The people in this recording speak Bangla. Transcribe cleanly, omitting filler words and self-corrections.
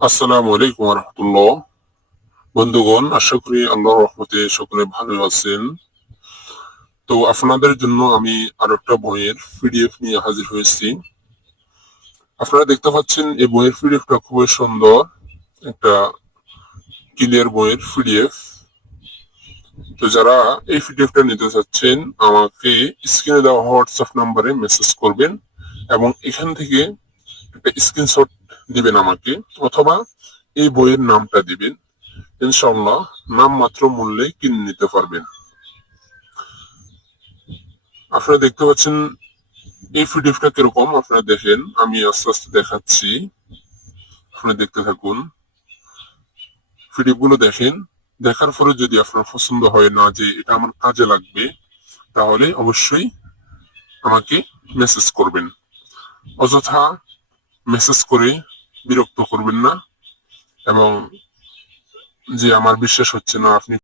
আসসালামু আলাইকুম রহমতুল্লাহ। বন্ধুগণ, আশা করি আল্লাহর রহমতে সকলে ভালো আছেন। তো আপনাদের জন্য আমি আরো একটা বইয়ের পিডিএফ নিয়ে হাজির হয়েছি। আপনারা দেখতে পাচ্ছেন এই বইয়ের পিডিএফটা খুবই সুন্দর, একটা ক্লিয়ার বইয়ের পিডিএফ। তো যারা এই পিডিএফটা নিতে চাচ্ছেন আমাকে স্ক্রিনে দেওয়া হোয়াটসঅ্যাপ নাম্বারে মেসেজ করবেন এবং এখান থেকে একটা স্ক্রিনশট দিবেন আমাকে, অথবা এই বইয়ের নামটা দিবেন। ইনশাআল্লাহ নাম মাত্র মূল্যে কিনে নিতে পারবেন। আপনারা দেখতে পাচ্ছেন এই পিডিএফটা কিরকম, আপনারা দেখেন, আমি আস্তে আস্তে দেখাচ্ছি, আপনারা দেখতে থাকুন। পিডিএফ গুলো দেখেন, দেখার পরে যদি আপনার পছন্দ হয় না যে এটা আমার কাজে লাগবে, তাহলে অবশ্যই আমাকে মেসেজ করবেন। অযথা মেসেজ করে বিরক্ত করবেন না, এবং যে আমার বিশ্বাস হচ্ছে না, আপনি